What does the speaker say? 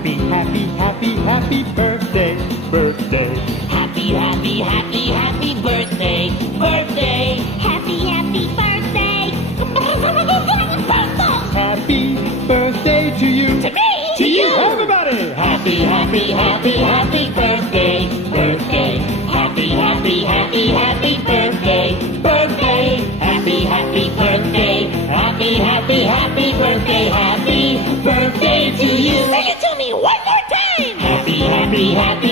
Happy, happy, happy, happy birthday, birthday. Happy, happy, happy, happy birthday, birthday. Happy, happy birthday. Happy birthday to you. To me. To you, everybody. Happy, happy, happy, happy birthday, birthday. Happy, happy, happy, happy birthday, birthday. Happy, happy birthday. Happy, happy, happy birthday. Happy birthday to you. Sing it to me one more time. Happy, happy, happy.